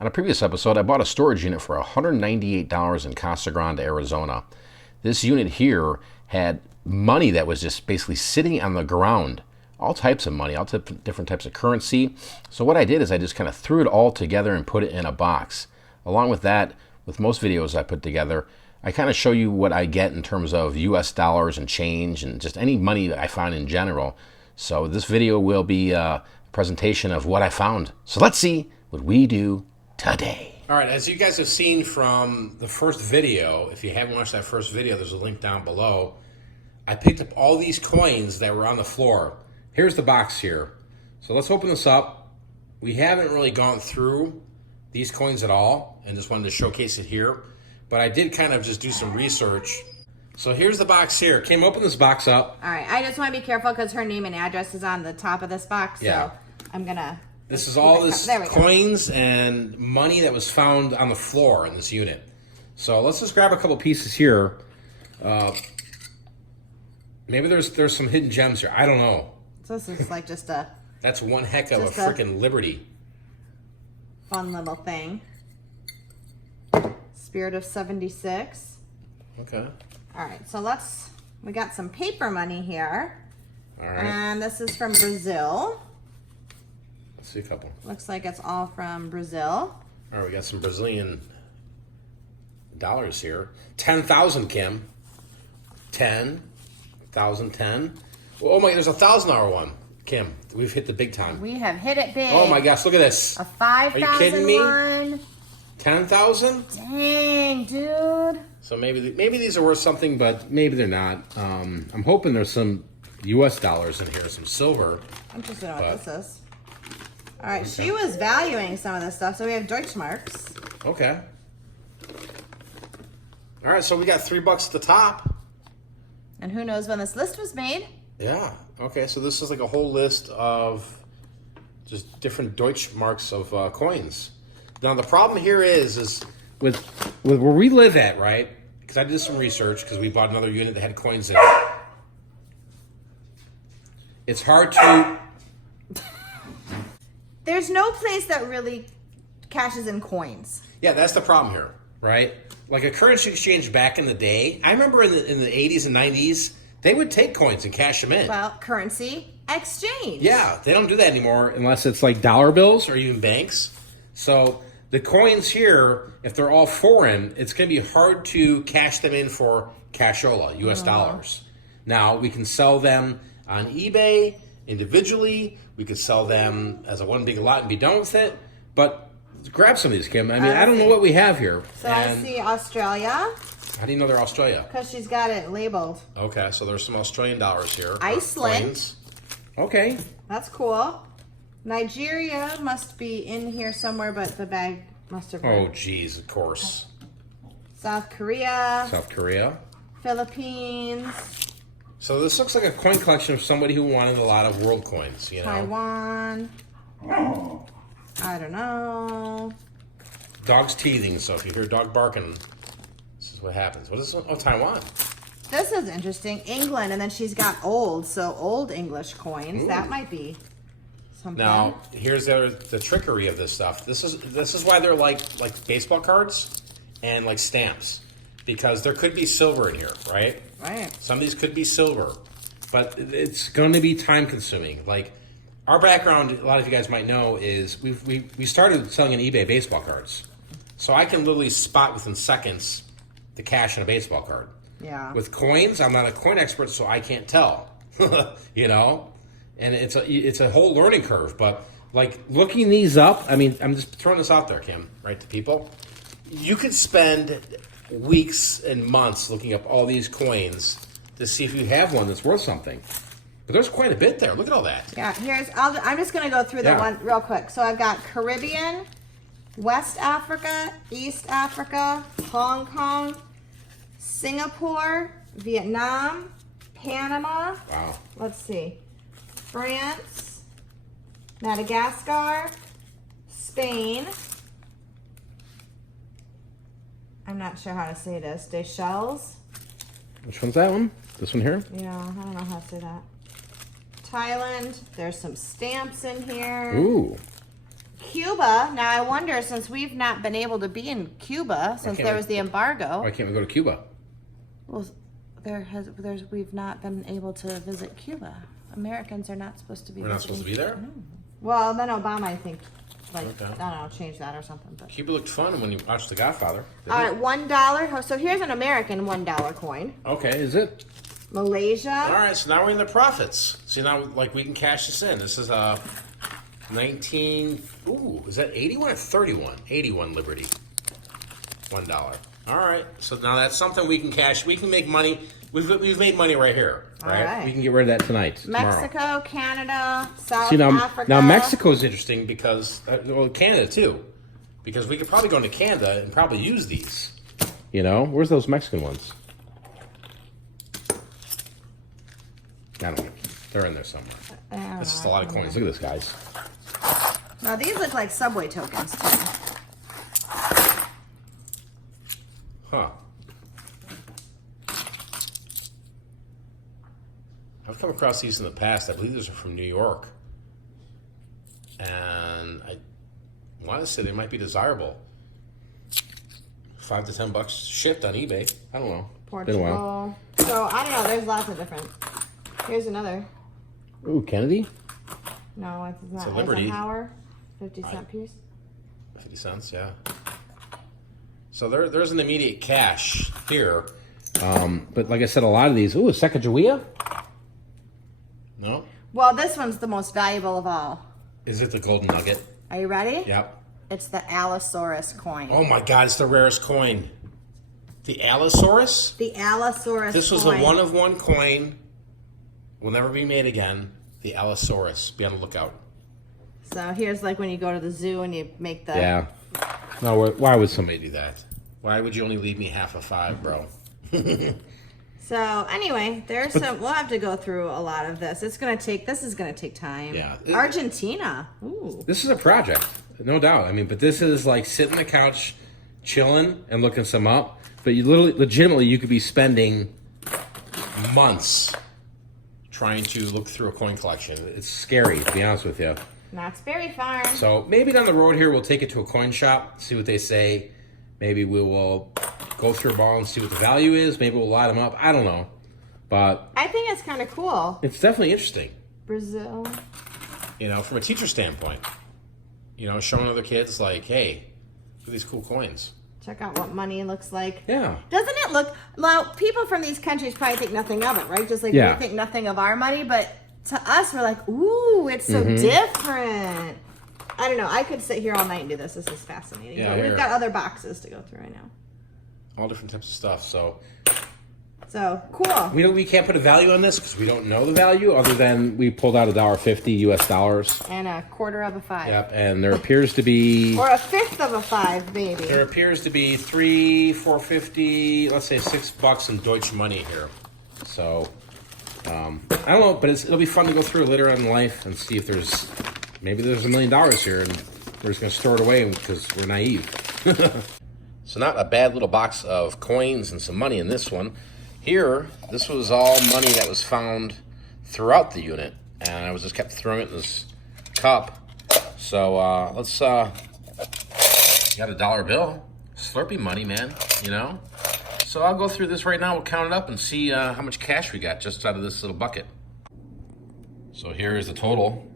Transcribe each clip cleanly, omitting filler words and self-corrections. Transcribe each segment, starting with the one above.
On a previous episode, I bought a storage unit for $198 in Casa Grande, Arizona. This unit here had money that was just basically sitting on the ground. All types of money, all different types of currency. So what I did is I just kind of threw it all together and put it in a box. Along with that, with most videos I put together, I kind of show you what I get in terms of US dollars and change and just any money that I find in general. So this video will be a presentation of what I found. So let's see what we do today. All right, as you guys have seen from the first video, if you haven't watched that first video, there's a link down below. I picked up all these coins that were on the floor. Here's the box here. So let's open this up. We haven't really gone through these coins at all and just wanted to showcase it here. But I did kind of just do some research. So here's the box here. Kim, open this box up. All right, I just want to be careful because her name and address is on the top of this box. Yeah. So I'm going to... This is all this coins and money that was found on the floor in this unit. So let's just grab a couple pieces here. Maybe there's some hidden gems here. I don't know. So this is like just a... That's one heck of a freaking liberty. Fun little thing. Spirit of 76. Okay. All right, so we got some paper money here. All right. And this is from Brazil. Let's see a couple. Looks like it's all from Brazil. All right, we got some Brazilian dollars here. 10,000, Kim. 10,000, 10. Oh my, there's a $1,000 one. Kim, we've hit the big time. We have hit it big. Oh my gosh, look at this. A 5,000 Are you kidding me? one. 10,000? Dang, dude. So maybe these are worth something, but maybe they're not. I'm hoping there's some US dollars in here, some silver. I'm just gonna know what this is. All right, okay. She was valuing some of this stuff, so we have Deutschmarks. Okay. All right, so we got $3 at the top. And who knows when this list was made? Yeah. Okay, so this is like a whole list of just different Deutschmarks of coins. Now the problem here is with where we live at, right? Because I did some research because we bought another unit that had coins in it. It's hard to. There's no place that really cashes in coins. Yeah, that's the problem here, right? Like a currency exchange back in the day. I remember in the 80s and 90s, they would take coins and cash them in. Well, currency exchange. Yeah, they don't do that anymore unless it's like dollar bills or even banks. So the coins here, if they're all foreign, it's going to be hard to cash them in for cashola, US dollars. Now, we can sell them on eBay individually. We could sell them as a one big lot and be done with it. But grab some of these, Kim. I mean, I don't know what we have here. So I see Australia. How do you know they're Australia? Because she's got it labeled. Okay, so there's some Australian dollars here. Iceland. Okay. That's cool. Nigeria must be in here somewhere, but the bag must have been. Oh, geez, of course. South Korea. South Korea. Philippines. So this looks like a coin collection of somebody who wanted a lot of world coins, you know? Taiwan. I don't know. Dog's teething, so if you hear a dog barking, this is what happens. What is this? Oh, Taiwan. This is interesting. England, and then she's got old, so old English coins. Ooh. That might be something. Now, here's the trickery of this stuff. This is why they're like baseball cards and like stamps. Because there could be silver in here, right? Right. Some of these could be silver, but it's going to be time consuming. Like our background, a lot of you guys might know, is we started selling on eBay baseball cards. So I can literally spot within seconds the cash in a baseball card. Yeah. With coins, I'm not a coin expert, so I can't tell. You know? And it's a whole learning curve. But like looking these up, I mean, I'm just throwing this out there, Kim, right, to people. You could spend weeks and months looking up all these coins to see if you have one that's worth something. But there's quite a bit there. Look at all that. Yeah, I'm just going to go through the one real quick. So I've got Caribbean, West Africa, East Africa, Hong Kong, Singapore, Vietnam, Panama. Wow. Let's see. France, Madagascar, Spain. I'm not sure how to say this. Seychelles. Which one's that one? This one here? Yeah, I don't know how to say that. Thailand. There's some stamps in here. Ooh. Cuba. Now I wonder, since we've not been able to be in Cuba since there was the embargo. Why can't we go to Cuba? Well, we've not been able to visit Cuba. Americans are not supposed to be. We're not supposed to be there? No. Well, then Obama, I think, like, Okay. I don't know, changed that or something. But. Cuba looked fun when you watched The Godfather. All right, $1. So here's an American $1 coin. Okay, is it? Malaysia. All right, so now we're in the profits. See, now, like, we can cash this in. This is 19, ooh, is that 81 or 31? 81 Liberty. $1. All right, so now that's something we can cash. We can make money. We've made money right here. Right? All right. We can get rid of that tonight. Mexico, tomorrow. Canada, South Africa. Now Mexico's interesting because, well, Canada too. Because we could probably go into Canada and probably use these. You know? Where's those Mexican ones? I don't know. They're in there somewhere. That's just a lot of coins. Look at this, guys. Now these look like subway tokens too. Huh. I've come across these in the past. I believe these are from New York. And I want to say they might be desirable. $5 to $10 shipped on eBay. I don't know. Portugal. Been a while. So I don't know. There's lots of different. Here's another. Ooh, Kennedy? No, it's not. It's a Liberty. Eisenhower. 50-cent piece. 50 cents, yeah. So there's an immediate cash here. But like I said, a lot of these. Ooh, Sacagawea? No? Well, this one's the most valuable of all. Is it the golden nugget? Are you ready? Yep. It's the Allosaurus coin. Oh my God, it's the rarest coin. The Allosaurus? The Allosaurus This was coin. a one-of-one coin. Will never be made again. The Allosaurus. Be on the lookout. So here's like when you go to the zoo and you make the... Yeah. No, why would somebody do that? Why would you only leave me half a $5, bro? So anyway, there's some. We'll have to go through a lot of this. This is gonna take time. Yeah. Argentina. Ooh. This is a project, no doubt. I mean, but this is like sitting on the couch, chilling and looking some up. But you legitimately, you could be spending months trying to look through a coin collection. It's scary, to be honest with you. Knott's Berry Farm. So maybe down the road here, we'll take it to a coin shop, see what they say. Maybe we will go through a ball and see what the value is. Maybe we'll light them up. I don't know. But I think it's kind of cool. it's definitely interesting. Brazil. You know, from a teacher standpoint. You know, showing other kids like, hey, look at these cool coins. Check out what money looks like. Yeah. Doesn't it look... Well, people from these countries probably think nothing of it, right? Just like Yeah. we think nothing of our money. But to us, we're like, ooh, it's so different. I don't know. I could sit here all night and do this. This is fascinating. Yeah, but we've got other boxes to go through right now. All different types of stuff. So cool. we can't put a value on this because we don't know the value other than we pulled out $1.50 US dollars. And a quarter of a 5. Yep. And there appears to be... Or a fifth of a 5, maybe. There appears to be $4.50, let's say $6 in Deutsche money here. So, I don't know, but it'll be fun to go through later on in life and see if maybe there's $1 million here and we're just going to store it away because we're naive. So not a bad little box of coins and some money in this one. Here, this was all money that was found throughout the unit, and I was just kept throwing it in this cup. So let's got a dollar bill, Slurpee money, man. You know. So I'll go through this right now. We'll count it up and see how much cash we got just out of this little bucket. So here is the total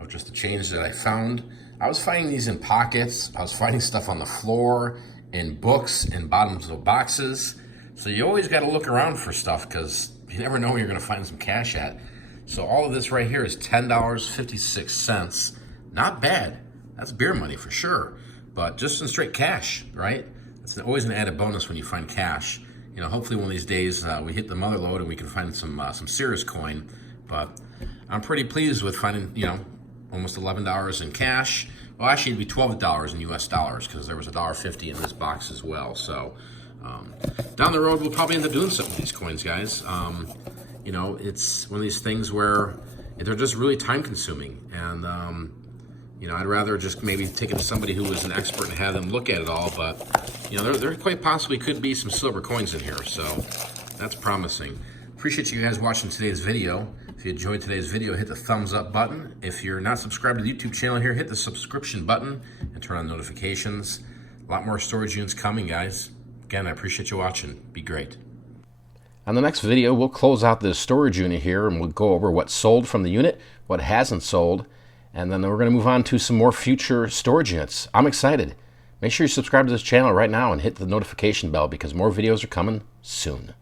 of just the change that I found. I was finding these in pockets. I was finding stuff on the floor, in books, in bottoms of boxes. So you always got to look around for stuff because you never know where you're going to find some cash at. So all of this right here is $10.56. Not bad. That's beer money for sure. But just in straight cash, right? It's always an added bonus when you find cash. You know, hopefully one of these days we hit the mother lode and we can find some serious coin. But I'm pretty pleased with finding, you know, almost $11 in cash. Well, actually, it'd be $12 in US dollars because there was $1.50 in this box as well. So down the road, we'll probably end up doing something with these coins, guys. You know, it's one of these things where they're just really time-consuming. And, you know, I'd rather just maybe take it to somebody who is an expert and have them look at it all. But, you know, there quite possibly could be some silver coins in here. So that's promising. Appreciate you guys watching today's video. If you enjoyed today's video, hit the thumbs up button. If you're not subscribed to the YouTube channel here, hit the subscription button and turn on notifications. A lot more storage units coming, guys. Again, I appreciate you watching. Be great. On the next video, we'll close out this storage unit here and we'll go over what sold from the unit, what hasn't sold, and then we're going to move on to some more future storage units. I'm excited. Make sure you subscribe to this channel right now and hit the notification bell because more videos are coming soon.